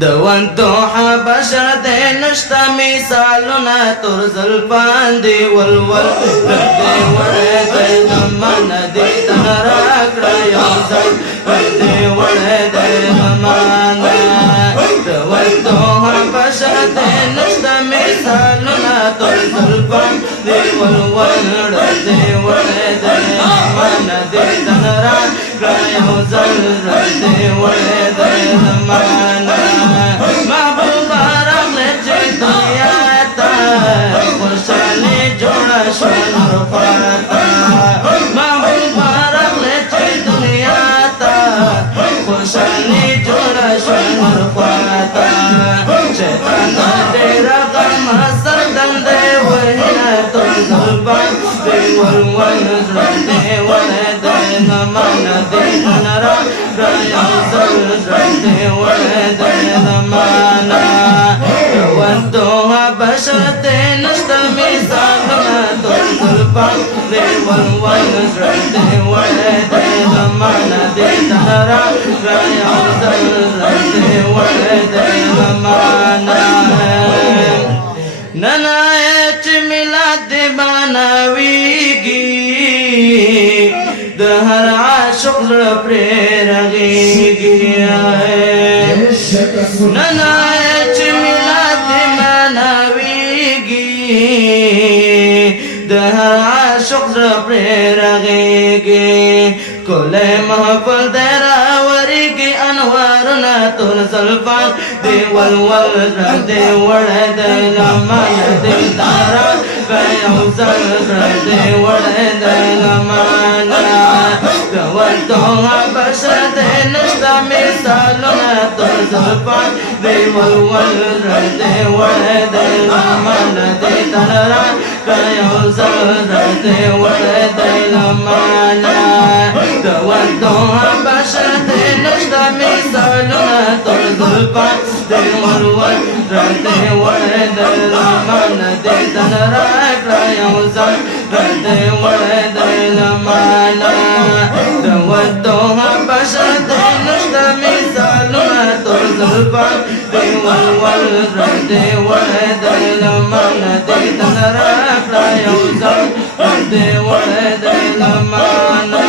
دوانتوحا بشر دے نشتا مثالنا تر زلفان دی والول دے وڑے دے زمان دی تنراکڑا یوزل دے وڑے دے زمان دوانتوحا بشر دے نشتا مثالنا تر زلفان دی والول دے وڑے دے زمان دی تنراکڑا یوزل دے وڑے دے زمان محبوبا راغلے چې دنیا ته خوشحالي جوړه شوه نور خواته محبوبا راغلې چې دنیا ته خوشحالي جوړه شوه نور خواته شیطان ډېر غم سردندې وهینه تر زلفان دې ولول زړه دې وړی دی زمان دې نرا رايو زړه دې وړی دی زمانا وانتوها بشر دې نشته مثالونه تر زلفان دې ولول زړه دې وړی دی زمانا دې نرا رايو زړه دې وړی دی زمانا ننا چې میلاد دې باناویږي د هر عاشق زړه پرې رغېږي ننا چې میلاد دې باناویږي د هر عاشق زړه پرې رغېږي ښکلی محفل دی راورېږي انوارونه تور زلفان دې ولول زړه دې وړی دی لمنه دې تارا یو ځل زړه دې وړی دی لمنه ورتوها بشر دې نشته مثالونه تور زلفان دې ولول زړه دې وړی دی لمنه دې تارا یو ځل زړه دې وړی دی لمنه ورتوها بشر دې نشته مثالونه تور زلفان دې ولول زړه دې وړی دی لمنه دې تارا یو ځل زړه دې وړی دی لمنه ودوها بشر دې نشته مثالونه تور زلفان دې ولول زړه دې وړی دی لمنه دې تارا یو ځل زړه دې وړی دی لمنه